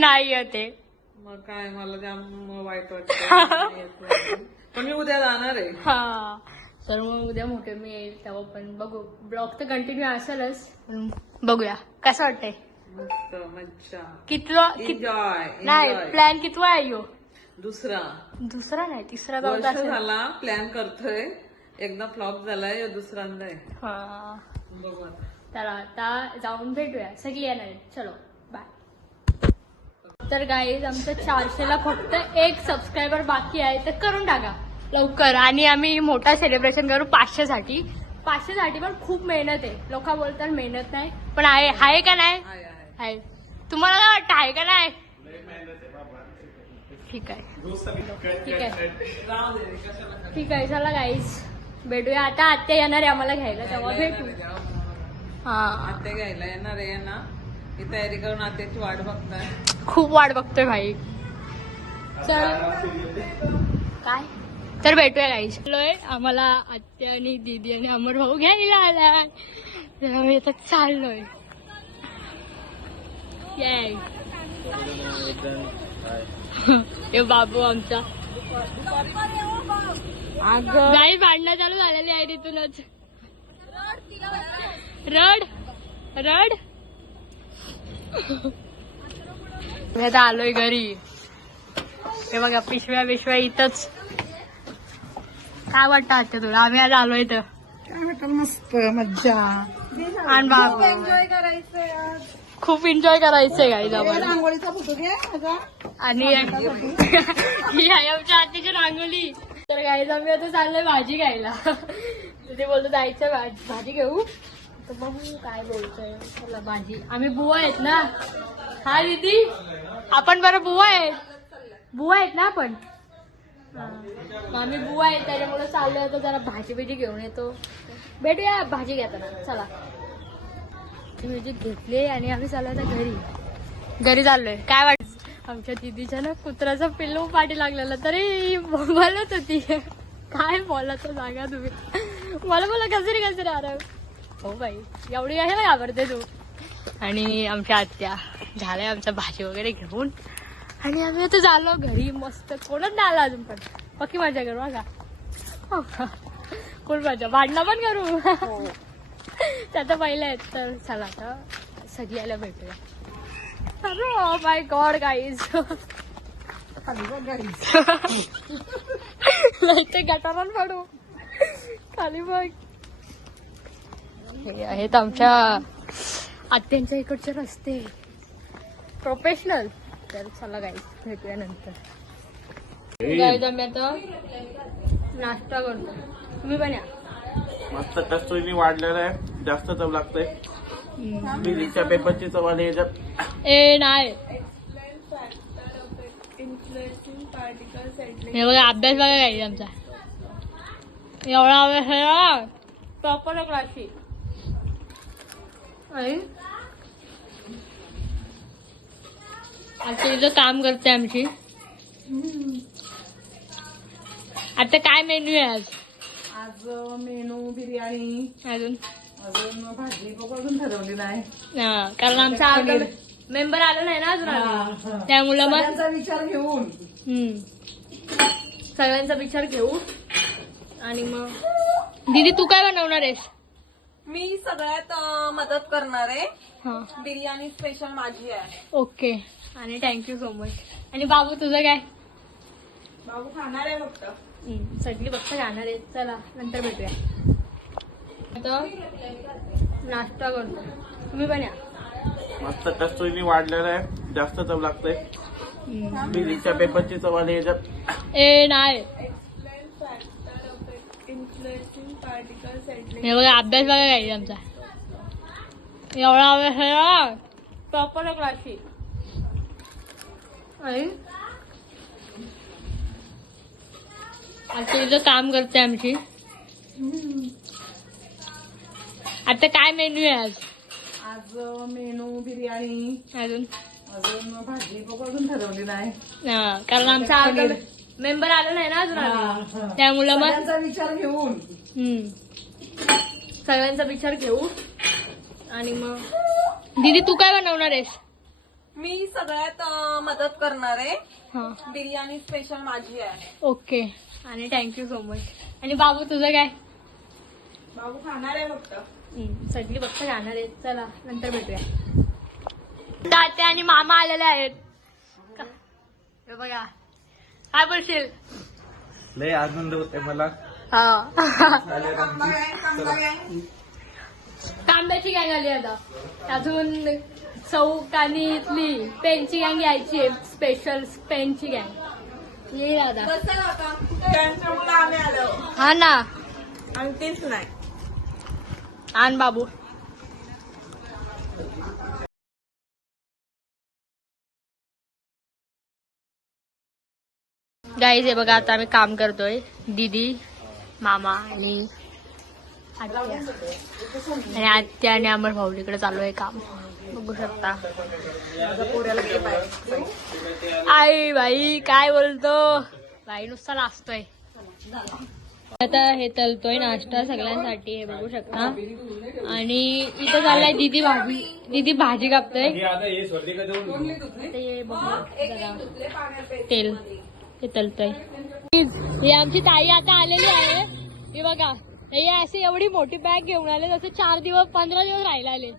नाही येते. मग काय मला त्या वाईट वाटत पण मी उद्या जाणार आहे. हा. तर मग उद्या मोठे मी येईल तेव्हा पण बघू. ब्लॉग तर कंटिन्यू असेलच बघूया. कसं वाटतंय? कितवा नाही प्लॅन कितवा आहे यो? दुसरा. दुसरा नाही तिसरा वर्ष झाला प्लॅन करतोय. एकदा फ्लॉप झालाय ह्यो दुसऱ्यांदा आहे. हा. बघू आता. आता जाऊन भेटूया. सगळी येणार चलो. तर गाईज आमचं चारशेला फक्त एक सबस्क्रायबर बाकी आहे तर करून टाका. लवकर. आणि आम्ही मोठा सेलिब्रेशन करू पाचशेसाठी. पाचशेसाठी पण खूप मेहनत आहे. लोक बोलतात मेहनत नाही. पण आहे आहे का नाही? आहे तुम्हाला काय वाटतं आहे का नाही? ठीक आहे. ठीक आहे. ठीक आहे चला गाईज भेटूया. आता आत्या येणार आहे आम्हाला घ्यायला तेव्हा भेटू. हा. आत्या घ्यायला येणार आहे ना तयारी करून वाट बघताय. खूप वाट बघतोय भाई. चल. काय? तर भेटूया गाईश लोय आम्हाला आत्या आणि दीदी आणि अमर भाऊ घ्यायला आलाय. तर आम्ही आता चाललोय. हे बाबू आमचा. गाई भांडणं चालू झालेली आहे तिथूनच. रड. रड. मी आता आलोय घरी. हे बघा पिशव्या बिशव्या इथंच. काय वाटतं आता तुला? आम्ही आज आलोय इथं. मस्त मज्जा. आणि बाप एन्जॉय करायचं खूप एन्जॉय करायचंय गाईज रांगोळीचा आणि आमच्या आतीची रांगोळी. तर गाईज आम्ही आता चाललोय भाजी घ्यायला. तिथे बोलतो जायचं भाजी घेऊ. तर काय चला भाजी. आम्ही बुवा आहेत ना? हा दीदी? आपण बरं बुवा आहे बुवा आहेत ना आपण? आम्ही बुवा आहे त्याच्यामुळे चाललो तर जरा भाजी बिजी घेऊन येतो. भेटूया भाजी घेताना चला. म्हणजे घेतले आणि आम्ही चाललो आता घरी. घरी चाललोय. काय वाट आमच्या दिदीच्या ना कुत्र्याचा पिल्लू पाठी लागलेला तरी बोलत होती. काय बोलायचं जागा तुम्ही. मला बोला कसरी कसरी आरव. हो बाई. एवढी आहे ना आवडते तू. आणि आमच्या आत्या. झालंय आमचा भाजी वगैरे घेऊन. आणि आम्ही आता झालो घरी मस्त. कोणच नाही आला अजून पण. पक्की माझ्या घर बघा कोण मजा? भांडणं पण करू. त्यात पहिलं आहेत तर चला आता सगळ्याला भेटूया. अरे माय गॉड गाईज लाइट गटाराला पडू. खाली बघ. हे आहेत आमच्या आत्यांच्या इकडचे रस्ते. प्रोफेशनल तर चला गाईस भेटूया नंतर. आम्ही आता नाश्ता करतो. तुम्ही बन्या मस्त कस्तुरी वाढलेला आहे. जास्त चव लागते बिलीच्या पेपरची चव आली याच्यात. ए नाही. हे बघा अभ्यास बघा गाईज आमचा. एवढा अभ्यास प्रॉपर क्लासी आहे. आता इथं काम करते आमची. आता काय मेन्यू आहे आज? आज मेनू बिर्याणी. अजून? अजून भाजी ठरवली नाही. कारण आमचा पनीर. मेंबर आला नाही ना अजून त्या त्यामुळं मग- सगळ्यांचा विचार घेऊन. सगळ्यांचा विचार घेऊ आणि मग दीदी तू काय बनवणार आहेस? मी सगळ्यात अं, मदत करणार आहे. हा. बिर्याणी स्पेशल माझी आहे. ओके. आणि थँक्यू सो मच आणि बाबू तुझं काय? बाबू खाणार आहे फक्त. हम्म, सगळी फक्त खाणार आहे चला नंतर भेटूया. आता नाश्ता करतो. तुम्ही पण या. मस्त कस्तुरीने वाढलेलं आहे. जास्त चव लागतंय. हम्म. बिलीच्या पेपरची चव आली याच्यात. ए नाही. हे बघा अभ्यास बघा काय आमचा. एवढा अभ्यास आहे प्रॉपर क्लासची आणि? आता इथं काम करते आमची. आता काय मेन्यू आहे आज? आज मेनू बिर्याणी. अजून? अजून भाजी बघ अजून ठरवली नाही. हा, कारण आमचा. मेंबर आला नाही ना अजून आम्ही. त्यामुळं मग सगळ्यांचा विचार घेऊन. हम्म. सगळ्यांचा विचार घेऊ. आणि मग दीदी तू काय बनवणार आहेस? मी सगळ्यात अं, मदत करणार आहे. हा. बिर्याणी स्पेशल माझी आहे. ओके. आणि थँक्यू सो मच आणि बाबू तुझं काय? बाबू खाणार आहे फक्त. हम्म, सगळी फक्त खाणार आहेत. चला नंतर भेटूया. तात्या आणि मामा आलेले आहेत. का- हे बघा. काय बोलशील. लय आनंद होते मला. हा. तांब्याची गँग आली आता. अजून चौक आणि इथली. पेनची गँग यायची स्पेशल पेनची गँग येईल आता त्यांच्यामुळे आम्ही आलो. हा ना. आणि तेच नाही. आण बाबू. गाईज हे बघा आता आम्ही काम करतोय. दीदी मामा आणि आत्या. आणि आत्या आणि अमर भाऊ चालू आहे काम. बघू शकता. आई बाई काय बोलतो? बाई नुसता नाचतोय. आता हे तलतोय नाश्ता सगळ्यांसाठी हे बघू शकता. आणि इथं चाललाय दीदी भाजी. दीदी भाजी कापतोय. तेल. ते तलतोय. ही आमची ताई आता आलेली आहे. ही बघा हे अशी एवढी मोठी बॅग घेऊन आले जसं चार दिवस पंधरा दिवस राहिले आले.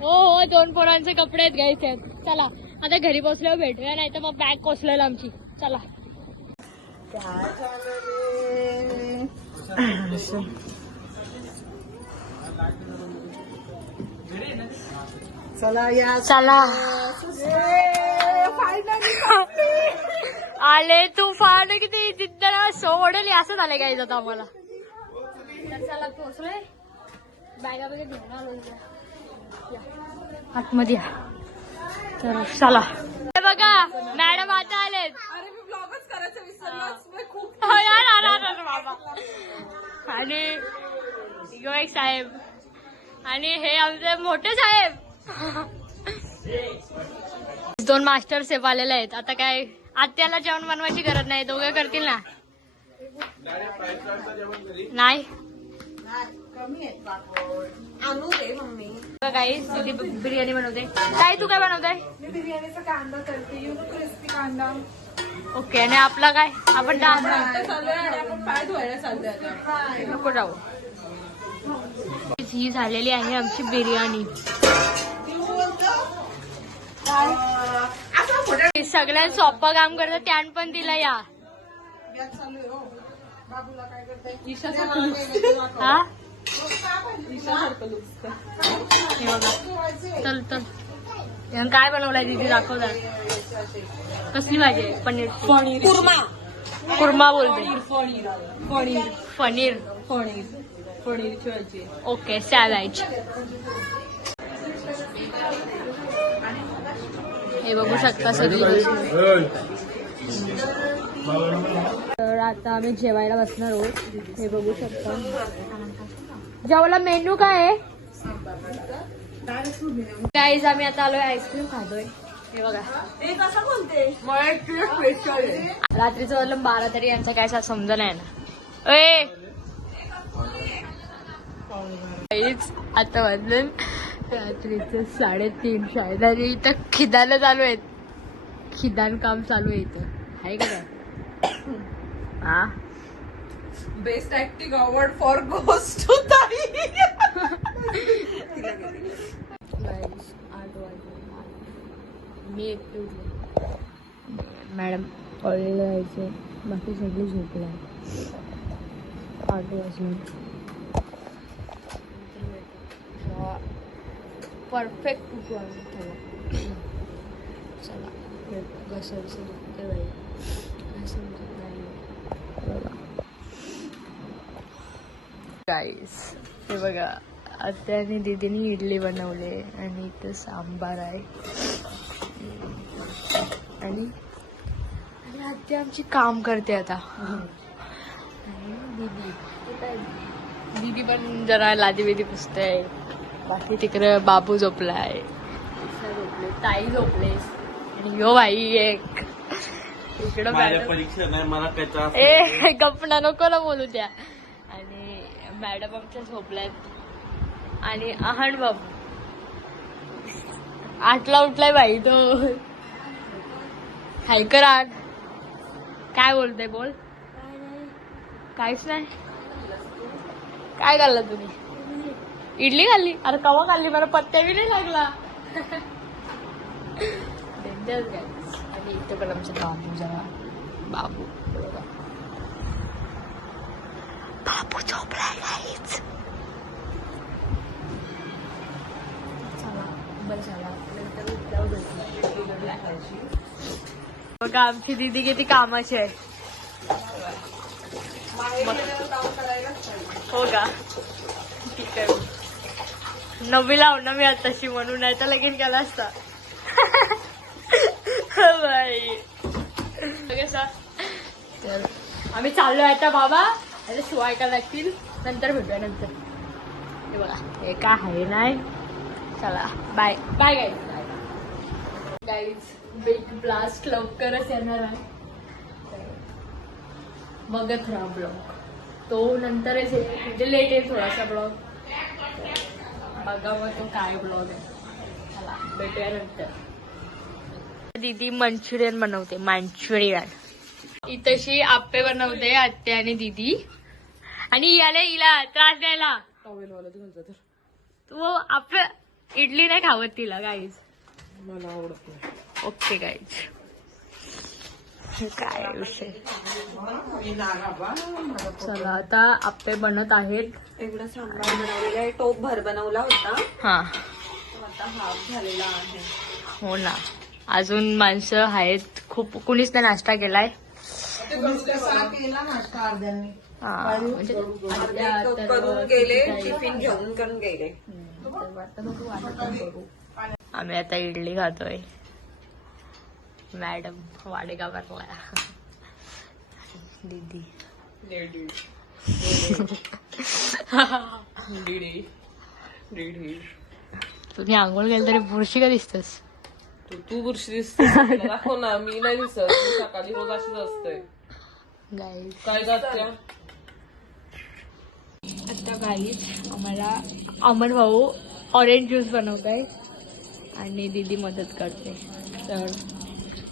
हो हो दोन पोरांचे कपडे आहेत घ्यायचे आहेत चला आता घरी पोचल्यावर भेटूया नाही तर मग बॅग कोसलेल आमची. चला. चला या. चला. आले तुफान किती जिद्दला सोडली असं झालं काय आता आम्हाला. तर चला पोहोचलोय. बॅगा वगैरे घेऊन आलो इथे. या. आतमध्ये या. तर चला. हे बघा मॅडम आता आलेत. अरे मी ब्लॉगच करायचं विसरलोच. मी खूप हो. आणि यो एक साहेब. आणि हे आमचे मोठे साहेब. दोन मास्टर सेफ आलेले आहेत. आता काय आत्याला जेवण बनवायची गरज नाही दोघं करतील ना. नाही. काही बिर्याणी बनवते. काय तू काय बनवताय? मी बिर्याणीचा कांदा करते क्रिस्पी कांदा. ओके आणि आपला काय? आपण पाय धुवायला चाललोय आता. नको जाऊ. ही झालेली आहे आमची बिर्याणी. सगळ्यात सोपं काम करतात त्यान पण दिलं या. हा. चल चल. काय बनवलंय दीदी दाखव जरा. कसली भाजी आहे? पनीर. पनीर. कुर्मा. कुर्मा बोलते. पनीर पनीर. पनीर. पनीर. पनीरची भाजी. ओके सॅलाइड हे बघू शकता सगळी. तर आता आम्ही जेवायला बसणार आहोत. हे बघू शकता. जेवायला मेन्यू काय आहे? गाईज आम्ही आता आलोय आईस्क्रीम खातोय. हे बघा. रात्रीचं वाजलं बारा तरी यांचा काय समज नाही ना. ए! आता वाजलं. रात्रीचं साडेतीन शाळेत. आणि इथं खिदानं चालू आहेत. खिदान काम चालू आहे इथं. आहे का काय हा? Best acting award for ghost. मी एकटी उठले. मॅडम कॉलेजला जायचे. बाकी सगळी झोपला आठ वाजले. परफेक्ट. चला. नाही गाईस हे बघा आत्याने दीदीने इडली बनवले आणि इथं सांबार आहे. आणि आणि आत्या आमची काम करते आता. आणि दीदी. दीदी पण जरा लादी बिदी पुसते. बाकी तिकडं बाबू झोपलाय. झोपले ताई झोपले आणि यो बाई एक. इकडं परीक्षा नाही मला ए गपना नको ना बोलू द्या आणि मॅडम आमच्या झोपल्यात. आणि आहाण बाबू. आठला उठलाय बाई तो. हायकर आठ काय बोलते बोल? काहीच नाही. काय खाल्लं तुम्ही? इडली खाल्ली? अरे कवा खाल्ली? मला पत्त्या बी नाही लागला. आणि इथे पण आमचा बाबू जरा बाबू. बाबू भेटू. बघा आमची दीदी किती कामाची आहे. हो का? ठीक आहे. नववी लाव ना मी आताशी म्हणून नाही तर लगीन केला असता. हो बाई. कसा तर आम्ही आहे आता बाबा. आता शिवाय का लागतील. नंतर भेटूया नंतर. हे बघा हे काय आहे नाही? चला bye bye guys guys big blast लवकरच येणार आहे. बघत राहा ब्लॉग. तो नंतरच येईल. म्हणजे लेट येईल थोडासा ब्लॉग. बघा मग तो काय ब्लॉग आहे. चला भेटूया नंतर. दीदी मंचुरियन बनवते मंचुरियन. इथशी आप्पे बनवते आत्या आणि दीदी. आणि याला हिला त्रास द्यायला. तू आप्पे इडली नाही खावत तिला गाईज मला आवडत नाही. ओके गाईज काय विषय? चला आता आप्पे बनत आहेत. एवढा सांबार बनवलेला आहे. टोप भर बनवला होता. हा. तो आता हाफ झालेला आहे. हो ना. अजून माणसं आहेत. खूप कुणीच नाही नाश्ता केलाय. करून गेले टिफिन घेऊन करून गेले. आम्ही आता इडली खातोय. मॅडम वाडेगावला दीदी. तुम्ही आंघोळ केलं तरी बुरशी का दिसतस? तू तू बुरशी दिसते दाखव ना मी नाही दिसत. मी सकाळी रोज अशीच असते. गाईज काय जात्या आता गाईज आम्हाला अमर भाऊ ऑरेंज ज्यूस बनवत आहे आणि दीदी मदत करते. तर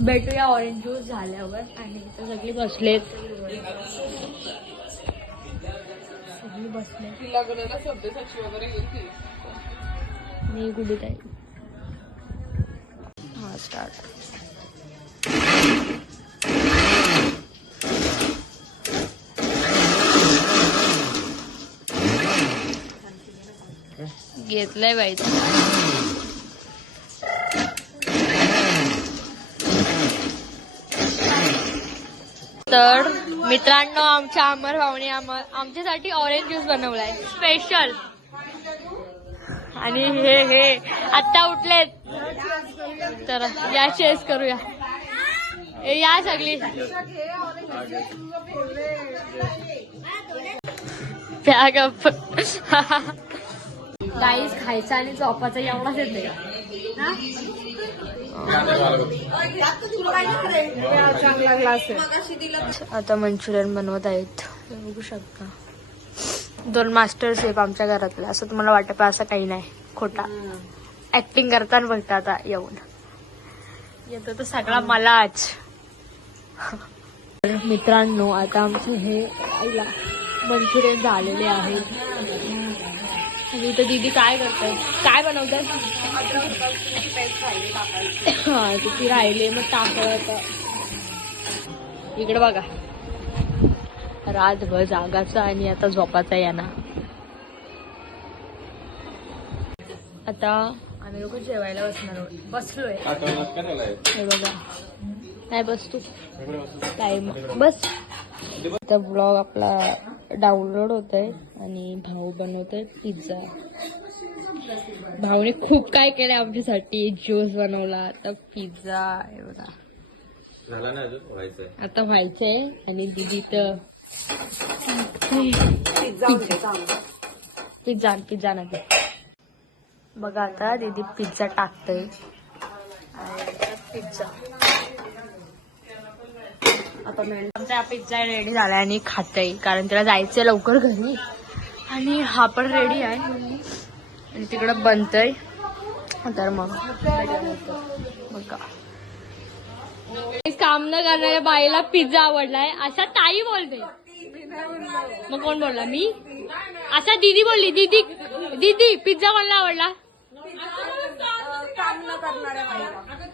भेटूया ऑरेंज ज्यूस झाल्यावर. आणि इथं सगळी बसलेत. सगळी बसले तिला गणाला सभ्यसाची वगैरे गेली मी गुडीत आहे हा स्टार्ट घेतलंय बाई. तर मित्रांनो आमच्या अमर भाऊने आमच्यासाठी ऑरेंज ज्यूस बनवलाय. स्पेशल आणि हे हे. आता उठलेत. तर या चेस करूया. या सगळी. त्या गप्प. काहीच खायचं आणि झोपाचं एवढाच येते आता मंचुरियन बनवत आहेत. बघू शकता. दोन मास्टर शेफ आमच्या घरातले. असं तुम्हाला वाटत असं काही नाही. खोटा. ऍक्टिंग करताना बघता आता येऊन. येतो तर सगळा मलाच. तर मित्रांनो आता आमचं हे आईला मंचुरियन झालेले आहे. आणि इथं दीदी काय करतोय? काय बनवतात हा ती राहिले मग टाकलं आता इकडे बघा. रातभर जागाचा आणि आता झोपाचा याना. आता आम्ही लोक जेवायला बसणार आहोत. बसलोय. हे बघा. नाही बस तू. टाइम. बस. आता ब्लॉग आपला डाउनलोड होत आहे आणि भाऊ बनवत आहे पिझ्झा. भाऊने खूप काय केलंय आमच्यासाठी. ज्यूस बनवला आता पिझ्झा हे बघा झाला ना अजून? व्हायचंय. आता व्हायचंय. आणि दिदी तर पिझ्झा पिझ्झा नाही बघा आता दीदी पिझ्झा टाकतय. पिझ्झा आता आमचा पिझ्झा रेडी झालाय आणि खातय कारण त्याला जायचंय लवकर घरी. आणि हा पण रेडी आहे. आणि तिकडं बनतय. तर मग. बघा. काम न करणाऱ्या बाईला पिझ्झा आवडलाय. असा ताई बोलते. मग कोण बोलला? मी? असा दीदी बोलली दीदी दीदी पिझ्झा कोणाला आवडला? काम न करणाऱ्या बाईला